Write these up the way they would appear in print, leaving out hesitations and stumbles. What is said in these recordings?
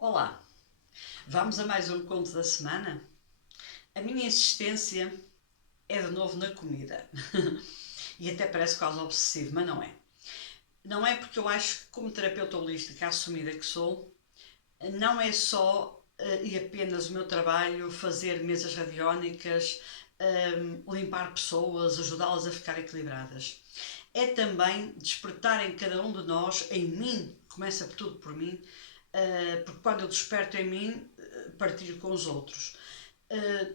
Olá, vamos a mais um conto da semana? A minha insistência é de novo na comida. E até parece quase obsessivo, mas não é. Não é porque eu acho que, como terapeuta holística assumida que sou, não é só e apenas o meu trabalho fazer mesas radiónicas, limpar pessoas, ajudá-las a ficar equilibradas. É também despertar em cada um de nós, em mim, começa tudo por mim, porque quando eu desperto em mim, partilho com os outros.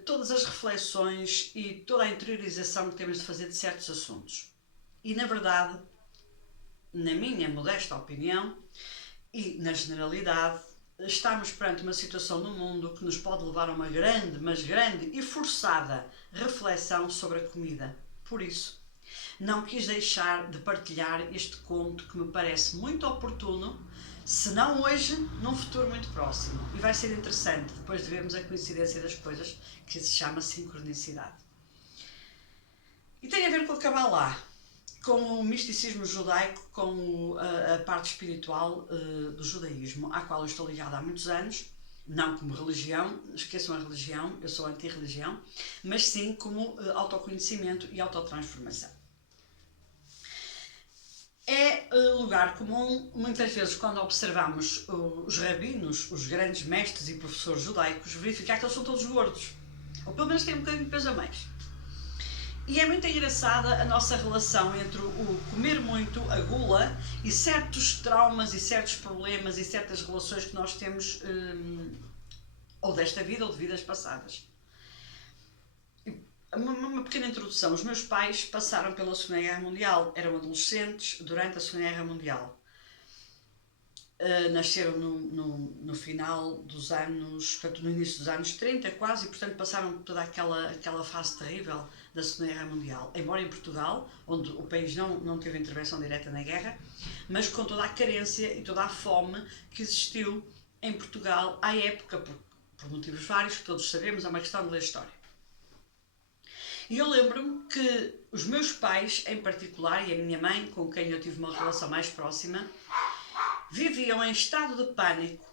Todas as reflexões e toda a interiorização que temos de fazer de certos assuntos. E na verdade, na minha modesta opinião e na generalidade, estamos perante uma situação no mundo que nos pode levar a uma grande, mas grande e forçada reflexão sobre a comida. Por isso, não quis deixar de partilhar este conto que me parece muito oportuno, se não hoje, num futuro muito próximo. E vai ser interessante depois de vermos a coincidência das coisas, que se chama sincronicidade. E tem a ver com a Kabbalah, com o misticismo judaico, com a parte espiritual do judaísmo, à qual eu estou ligada há muitos anos, não como religião, esqueçam a religião, eu sou anti-religião, mas sim como autoconhecimento e autotransformação. É lugar comum, muitas vezes, quando observamos os rabinos, os grandes mestres e professores judaicos, verificar que eles são todos gordos, ou pelo menos têm um bocadinho de peso a mais. E é muito engraçada a nossa relação entre o comer muito, a gula, e certos traumas e certos problemas e certas relações que nós temos, ou desta vida ou de vidas passadas. Uma pequena introdução. Os meus pais passaram pela Segunda Guerra Mundial, eram adolescentes durante a Segunda Guerra Mundial. Nasceram no final dos anos, portanto no início dos anos 30 quase, e portanto passaram toda aquela fase terrível da Segunda Guerra Mundial, embora em Portugal, onde o país não teve intervenção direta na guerra, mas com toda a carência e toda a fome que existiu em Portugal à época, por motivos vários que todos sabemos, é uma questão de ler história. E eu lembro-me que os meus pais, em particular, e a minha mãe, com quem eu tive uma relação mais próxima, viviam em estado de pânico.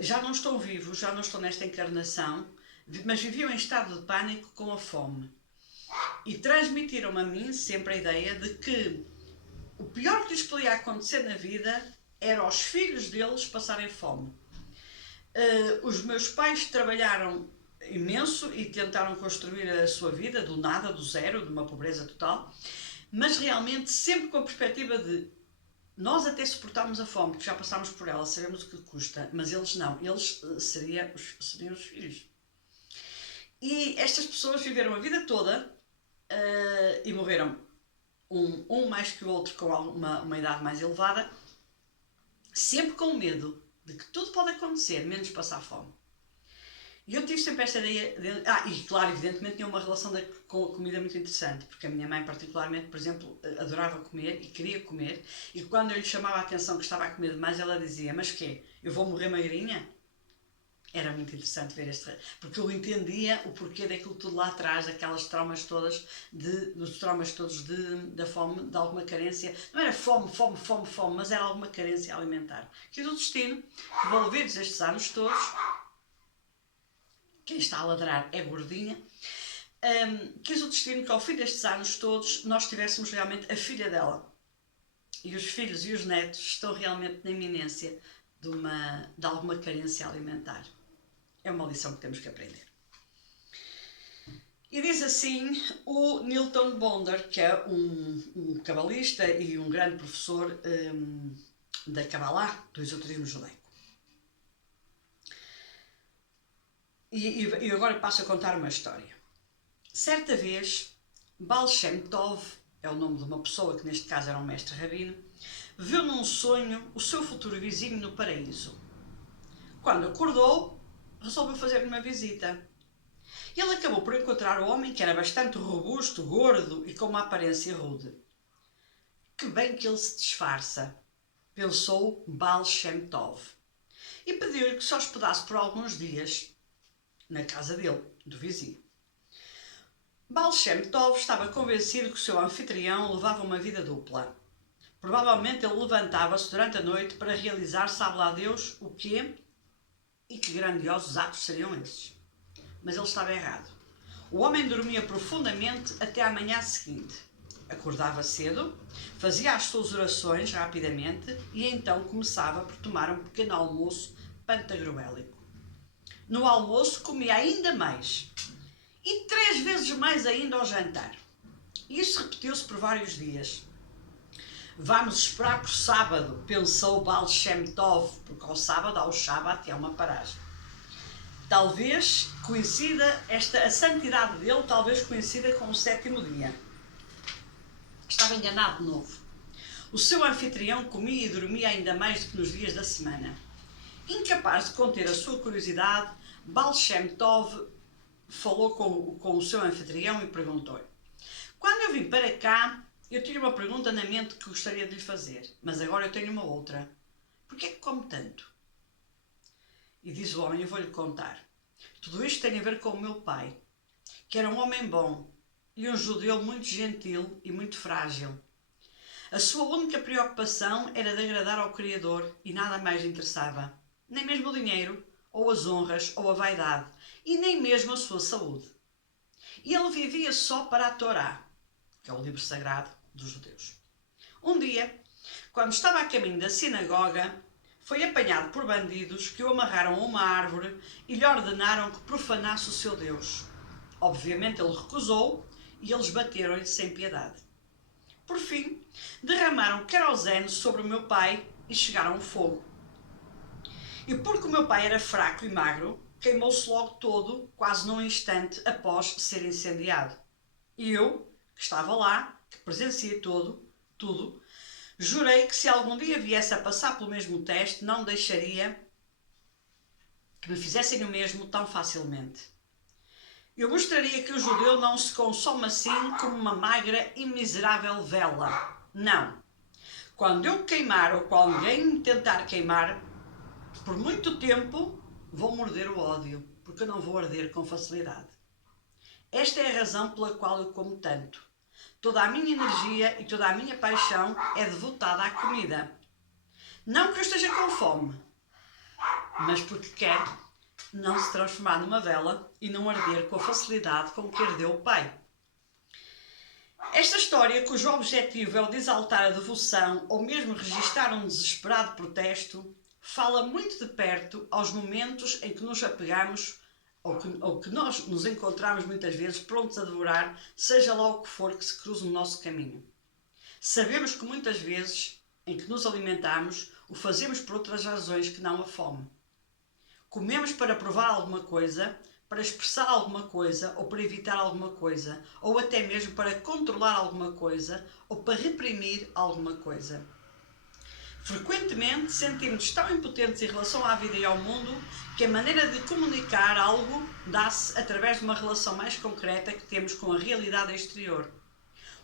Já não estão vivos, já não estão nesta encarnação, mas viviam em estado de pânico com a fome. E transmitiram-me a mim sempre a ideia de que o pior que lhes podia acontecer na vida era aos filhos deles passarem fome. Os meus pais trabalharam imenso e tentaram construir a sua vida do nada, do zero, de uma pobreza total, mas realmente sempre com a perspectiva de nós até suportámos a fome, porque já passámos por ela, sabemos o que custa, mas eles não, eles seriam os filhos. E estas pessoas viveram a vida toda e morreram um mais que o outro com uma idade mais elevada, sempre com medo de que tudo pode acontecer, menos passar fome. E eu tive sempre esta ideia e claro, evidentemente tinha uma relação com a comida muito interessante, porque a minha mãe particularmente, por exemplo, adorava comer e queria comer, e quando eu lhe chamava a atenção que estava a comer demais, ela dizia, mas quê? Eu vou morrer magrinha? Era muito interessante ver porque eu entendia o porquê daquilo tudo lá atrás, dos traumas todos da fome, de alguma carência. Não era fome, mas era alguma carência alimentar. Que o destino, envolvidos estes anos todos, quem está a ladrar é gordinha, quis o destino que ao fim destes anos todos nós tivéssemos realmente a filha dela. E os filhos e os netos estão realmente na iminência de alguma carência alimentar. É uma lição que temos que aprender. E diz assim o Newton Bonder, que é um cabalista e um grande professor da Kabbalah, do esoterismo judaico. E agora passo a contar uma história. Certa vez, Baal Shem Tov, é o nome de uma pessoa que neste caso era um mestre rabino, viu num sonho o seu futuro vizinho no paraíso. Quando acordou, resolveu fazer-lhe uma visita. Ele acabou por encontrar o homem que era bastante robusto, gordo e com uma aparência rude. Que bem que ele se disfarça, pensou Baal Shem Tov, e pediu-lhe que se hospedasse por alguns dias na casa dele, do vizinho. Baal Shem Tov estava convencido que o seu anfitrião levava uma vida dupla. Provavelmente ele levantava-se durante a noite para realizar, sabe lá Deus, o quê? E que grandiosos atos seriam esses? Mas ele estava errado. O homem dormia profundamente até à manhã seguinte. Acordava cedo, fazia as suas orações rapidamente e então começava por tomar um pequeno almoço pantagruélico. No almoço comia ainda mais e 3 vezes mais ainda ao jantar. Isso repetiu-se por vários dias. Vamos esperar por sábado, pensou Baal Shem Tov, porque ao sábado, ao Shabbat, é uma paragem. Talvez coincida, a santidade dele talvez coincida com o 7º dia. Estava enganado de novo. O seu anfitrião comia e dormia ainda mais do que nos dias da semana. Incapaz de conter a sua curiosidade, Baal Shem Tov falou com o seu anfitrião e perguntou-lhe: quando eu vim para cá, eu tinha uma pergunta na mente que gostaria de lhe fazer, mas agora eu tenho uma outra. Porquê que come tanto? E diz o homem: eu vou-lhe contar. Tudo isto tem a ver com o meu pai, que era um homem bom e um judeu muito gentil e muito frágil. A sua única preocupação era de agradar ao Criador e nada mais lhe interessava. Nem mesmo o dinheiro, ou as honras, ou a vaidade, e nem mesmo a sua saúde. E ele vivia só para a Torá, que é o livro sagrado dos judeus. Um dia, quando estava a caminho da sinagoga, foi apanhado por bandidos que o amarraram a uma árvore e lhe ordenaram que profanasse o seu Deus. Obviamente ele recusou e eles bateram-lhe sem piedade. Por fim, derramaram querosene sobre o meu pai e chegaram ao fogo. E porque o meu pai era fraco e magro, queimou-se logo todo, quase num instante após ser incendiado. E eu, que estava lá, que presenciei tudo, jurei que se algum dia viesse a passar pelo mesmo teste, não deixaria que me fizessem o mesmo tão facilmente. Eu gostaria que o judeu não se consome assim como uma magra e miserável vela. Não. Quando eu queimar ou quando alguém me tentar queimar, por muito tempo vou morder o ódio, porque eu não vou arder com facilidade. Esta é a razão pela qual eu como tanto. Toda a minha energia e toda a minha paixão é devotada à comida. Não que eu esteja com fome, mas porque quero não se transformar numa vela e não arder com a facilidade com que ardeu o pai. Esta história, cujo objetivo é o de exaltar a devoção ou mesmo registar um desesperado protesto, fala muito de perto aos momentos em que nos apegamos ou que nós nos encontramos muitas vezes prontos a devorar, seja lá o que for que se cruze no nosso caminho. Sabemos que muitas vezes em que nos alimentamos, o fazemos por outras razões que não a fome. Comemos para provar alguma coisa, para expressar alguma coisa, ou para evitar alguma coisa, ou até mesmo para controlar alguma coisa, ou para reprimir alguma coisa. Frequentemente sentimos-nos tão impotentes em relação à vida e ao mundo que a maneira de comunicar algo dá-se através de uma relação mais concreta que temos com a realidade exterior.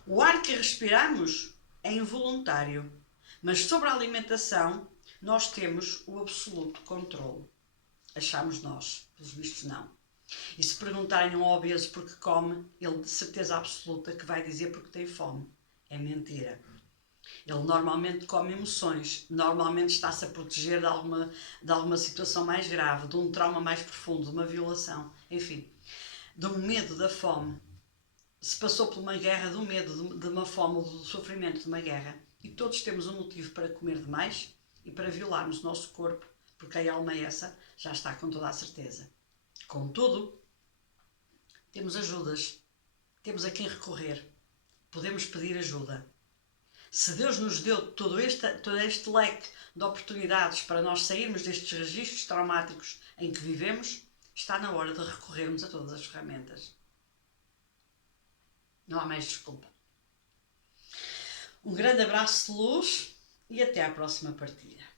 O ar que respiramos é involuntário, mas sobre a alimentação nós temos o absoluto controle. Achamos nós, pelos vistos não. E se perguntarem a um obeso porque come, ele de certeza absoluta que vai dizer porque tem fome. É mentira. Ele normalmente come emoções, normalmente está-se a proteger de alguma situação mais grave, de um trauma mais profundo, de uma violação, enfim, de um medo da fome. Se passou por uma guerra, do medo de uma fome ou do sofrimento de uma guerra. E todos temos um motivo para comer demais e para violarmos o nosso corpo, porque a alma essa já está com toda a certeza. Contudo, temos ajudas, temos a quem recorrer, podemos pedir ajuda. Se Deus nos deu todo este leque de oportunidades para nós sairmos destes registros traumáticos em que vivemos, está na hora de recorrermos a todas as ferramentas. Não há mais desculpa. Um grande abraço de luz e até à próxima partilha.